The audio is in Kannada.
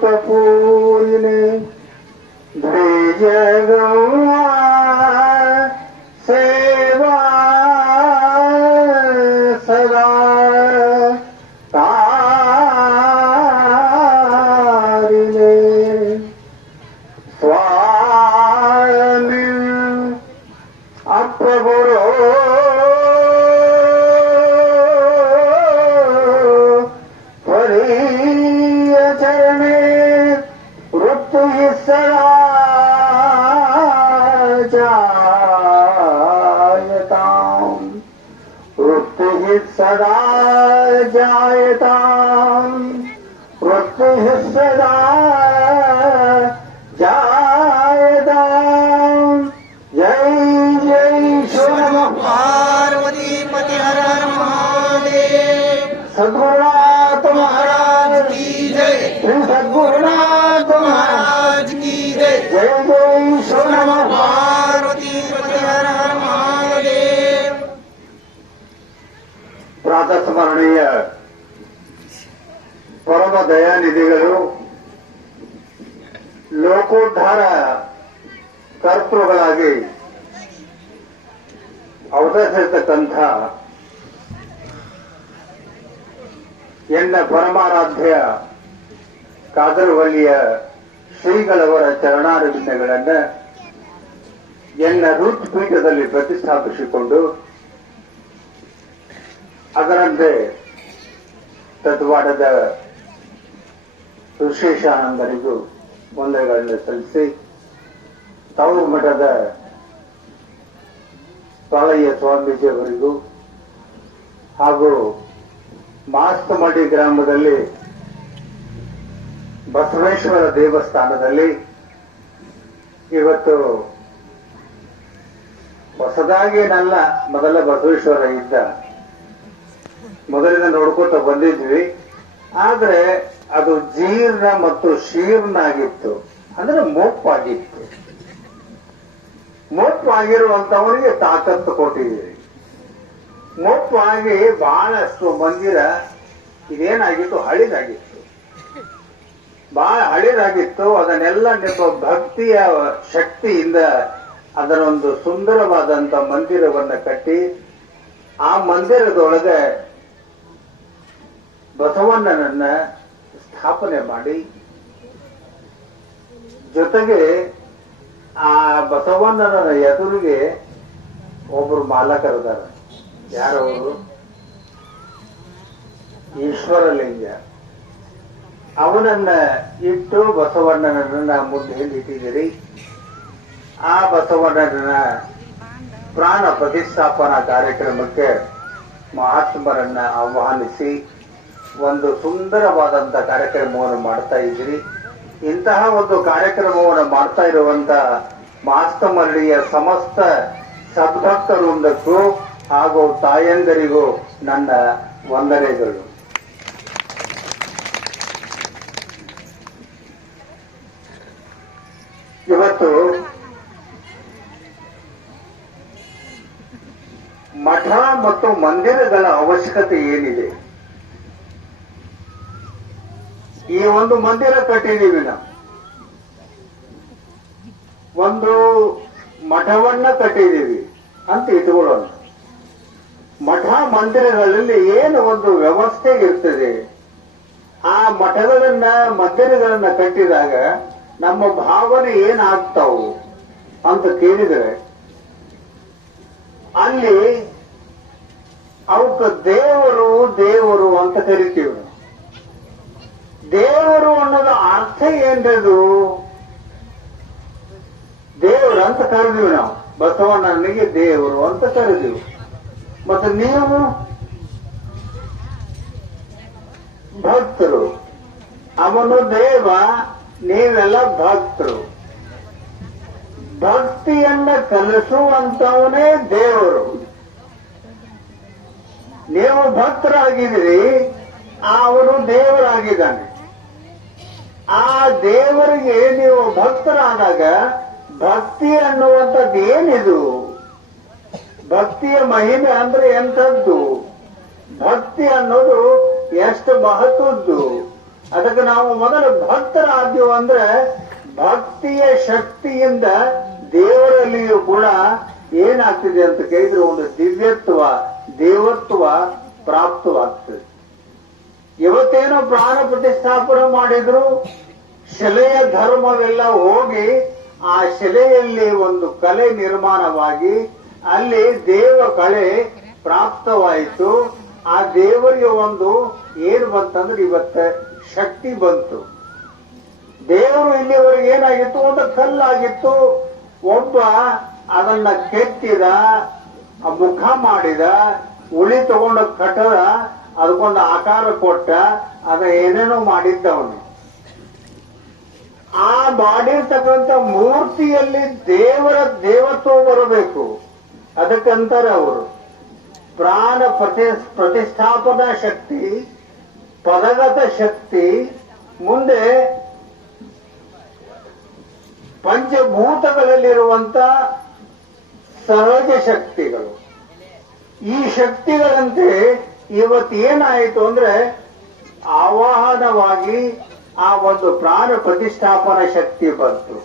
आनंदामृतपूरिणे द्विजगमा सेवा सदा तारिणे स्वामी अप्रभुरो सदा जायताम् वृत्तिः सदा जायताम् जय जय शिव पार्वती पति हर हर महादेव। सद्गुरुनाथ महाराज की जय। श्री सद्गुरुनाथ महाराज की जय। जय जय शिव पार्वती पति हर हर महादेव। ಪ್ರಾತಸ್ಮರಣೀಯ ಪರಮ ದಯಾನಿಧಿಗಳು ಲೋಕೋದ್ಧಾರ ಕರ್ತೃಗಳಾಗಿ ಅವತರಿಸಿರ್ತಕ್ಕಂಥ ಎನ್ನ ಪರಮಾರಾಧ್ಯ ಕಾದರವಳ್ಳಿಯ ಶ್ರೀಗಳವರ ಚರಣಾರವಿಂದಗಳನ್ನು ಎನ್ನ ರುಚ್ ಪೀಠದಲ್ಲಿ ಪ್ರತಿಷ್ಠಾಪಿಸಿಕೊಂಡು ಅದರಂತೆ ತತ್ವಾಡದ ವಿಶೇಷಾನಂದರಿಗೂ ವಂದನೆಗಳನ್ನು ಸಲ್ಲಿಸಿ ತವರು ಮಠದ ಪಾಳಯ್ಯ ಸ್ವಾಮೀಜಿಯವರಿಗೂ ಹಾಗೂ ಮಾಸ್ತಮಡಿ ಗ್ರಾಮದಲ್ಲಿ ಬಸವೇಶ್ವರ ದೇವಸ್ಥಾನದಲ್ಲಿ ಇವತ್ತು ಹೊಸದಾಗೇನಲ್ಲ, ಮೊದಲ ಬಸವೇಶ್ವರ ಇದ್ದ, ಮೊದಲಿಂದ ನೋಡ್ಕೋತ ಬಂದಿದ್ವಿ. ಆದ್ರೆ ಅದು ಜೀರ್ಣ ಮತ್ತು ಶೀರ್ಣ ಆಗಿತ್ತು, ಅಂದ್ರೆ ಮೊಪ್ಪಾಗಿತ್ತು. ಮೊಪ್ಪಾಗಿರುವಂತವರಿಗೆ ತಾಕತ್ತು ಕೊಟ್ಟಿದ್ದೀರಿ. ಮೊಪ್ಪಾಗಿ ಬಹಳಷ್ಟು ಮಂದಿರ ಇದೇನಾಗಿತ್ತು, ಹಳಿದಾಗಿತ್ತು, ಬಹಳ ಹಳಿದಾಗಿತ್ತು. ಅದನ್ನೆಲ್ಲ ನಿಮ್ಮ ಭಕ್ತಿಯ ಶಕ್ತಿಯಿಂದ ಅದರೊಂದು ಸುಂದರವಾದಂತ ಮಂದಿರವನ್ನ ಕಟ್ಟಿ ಆ ಮಂದಿರದೊಳಗೆ ಬಸವಣ್ಣನನ್ನ ಸ್ಥಾಪನೆ ಮಾಡಿ, ಜೊತೆಗೆ ಆ ಬಸವಣ್ಣನ ಎದುರಿಗೆ ಒಬ್ರು ಮಾಲಕರಿದ್ದಾರೆ. ಯಾರವರು? ಈಶ್ವರಲಿಂಗ. ಅವನನ್ನ ಇಟ್ಟು ಬಸವಣ್ಣನನ್ನ ಮುಂದೆ ಇಟ್ಟಿದ್ದೀರಿ. ಆ ಬಸವಣ್ಣನ ಪ್ರಾಣ ಪ್ರತಿಷ್ಠಾಪನಾ ಕಾರ್ಯಕ್ರಮಕ್ಕೆ ಮಹಾತ್ಮರನ್ನ ಆಹ್ವಾನಿಸಿ ಒಂದು ಸುಂದರವಾದಂತ ಕಾರ್ಯಕ್ರಮವನ್ನು ಮಾಡ್ತಾ ಇದ್ರಿ. ಇಂತಹ ಒಂದು ಕಾರ್ಯಕ್ರಮವನ್ನು ಮಾಡ್ತಾ ಇರುವಂತ ಮಾಸ್ತಮರಳಿಯ ಸಮಸ್ತ ಸದ್ಭಕ್ತವೃಂದಕ್ಕೂ ಹಾಗೂ ತಾಯಂದರಿಗೂ ನನ್ನ ವಂದನೆಗಳು. ಇವತ್ತು ಮಠ ಮತ್ತು ಮಂದಿರಗಳ ಅವಶ್ಯಕತೆ ಏನಿದೆ? ಈ ಒಂದು ಮಂದಿರ ಕಟ್ಟಿದೀವಿ ನಾವು, ಒಂದು ಮಠವನ್ನ ಕಟ್ಟಿದೀವಿ ಅಂತ ಇಟ್ಕೊಳ್ಳೋಣ. ಮಠ ಮಂದಿರಗಳಲ್ಲಿ ಏನು ಒಂದು ವ್ಯವಸ್ಥೆ ಇರ್ತದೆ, ಆ ಮಠಗಳನ್ನ ಮಂದಿರಗಳನ್ನ ಕಟ್ಟಿದಾಗ ನಮ್ಮ ಭಾವನೆ ಏನಾಗ್ತಾವು ಅಂತ ಕೇಳಿದರೆ, ಅಲ್ಲಿ ಅವಕ್ಕೆ ದೇವರು ದೇವರು ಅಂತ ಕರಿತೀವಿ ನಾವು. ದೇವರು ಅನ್ನೋದು ಅರ್ಥ ಏನ್ರದು? ದೇವರು ಅಂತ ಕರೆದಿವಿ ನಾವು. ಬಸವಣ್ಣನಿಗೆ ದೇವರು ಅಂತ ಕರೆದಿವು. ಮತ್ತೆ ನೀವು ಭಕ್ತರು, ಅವನು ದೇವ, ನೀವೆಲ್ಲ ಭಕ್ತರು. ಭಕ್ತಿಯನ್ನ ಕಲಿಸುವಂತವನೇ ದೇವರು. ನೀವು ಭಕ್ತರಾಗಿದ್ದೀರಿ, ಅವನು ದೇವರಾಗಿದ್ದಾನೆ. ಆ ದೇವರಿಗೆ ನೀವು ಭಕ್ತರಾದಾಗ ಭಕ್ತಿ ಅನ್ನುವಂಥದ್ದು ಏನಿದು? ಭಕ್ತಿಯ ಮಹಿಮೆ ಅಂದ್ರೆ ಎಂಥದ್ದು? ಭಕ್ತಿ ಅನ್ನೋದು ಎಷ್ಟು ಮಹತ್ವದ್ದು. ಅದಕ್ಕೆ ನಾವು ಮೊದಲು ಭಕ್ತರಾದ್ಯವು ಅಂದ್ರೆ ಭಕ್ತಿಯ ಶಕ್ತಿಯಿಂದ ದೇವರಲ್ಲಿಯೂ ಕೂಡ ಏನಾಗ್ತಿದೆ ಅಂತ ಕೇಳಿದ್ರೆ ಒಂದು ದಿವ್ಯತ್ವ, ದೇವತ್ವ ಪ್ರಾಪ್ತವಾಗ್ತದೆ. ಇವತ್ತೇನೋ ಪ್ರಾಣ ಪ್ರತಿಷ್ಠಾಪನೆ ಮಾಡಿದ್ರು, ಶಿಲೆಯ ಧರ್ಮವೆಲ್ಲ ಹೋಗಿ ಆ ಶಿಲೆಯಲ್ಲಿ ಒಂದು ಕಲೆ ನಿರ್ಮಾಣವಾಗಿ ಅಲ್ಲಿ ದೇವ ಕಳೆ ಪ್ರಾಪ್ತವಾಯಿತು. ಆ ದೇವರಿಗೆ ಒಂದು ಏನು ಬಂತಂದ್ರೆ ಇವತ್ತ ಶಕ್ತಿ ಬಂತು. ದೇವರು ಇಲ್ಲಿವರೆಗೆ ಏನಾಗಿತ್ತು? ಒಂದು ಕಲ್ಲಾಗಿತ್ತು. ಒಬ್ಬ ಅದನ್ನ ಕೆತ್ತಿದ, ಮುಖ ಮಾಡಿದ, ಉಳಿ ತಗೊಂಡ ಕಟ್ಟದ, ಅದಕ್ಕೊಂದು ಆಕಾರ ಕೊಟ್ಟ, ಅದ ಏನೇನೋ ಮಾಡಿದ್ದವನು. ಆ ಮಾಡಿರ್ತಕ್ಕಂಥ ಮೂರ್ತಿಯಲ್ಲಿ ದೇವರ ದೇವತ್ವ ಬರಬೇಕು. ಅದಕ್ಕಂತಾರೆ ಅವರು ಪ್ರಾಣ ಪ್ರತಿಷ್ಠಾಪನಾ ಶಕ್ತಿ, ಪದಗತ ಶಕ್ತಿ, ಮುಂದೆ ಪಂಚಭೂತಗಳಲ್ಲಿರುವಂತ ಸಹಜ ಶಕ್ತಿಗಳು. ಈ ಶಕ್ತಿಗಳಂತೆ ಇವತ್ತೇನಾಯಿತು ಅಂದ್ರೆ ಆವಾಹನವಾಗಿ ಆ ಒಂದು ಪ್ರಾಣ ಪ್ರತಿಷ್ಠಾಪನಾ ಶಕ್ತಿ ಬಂತು.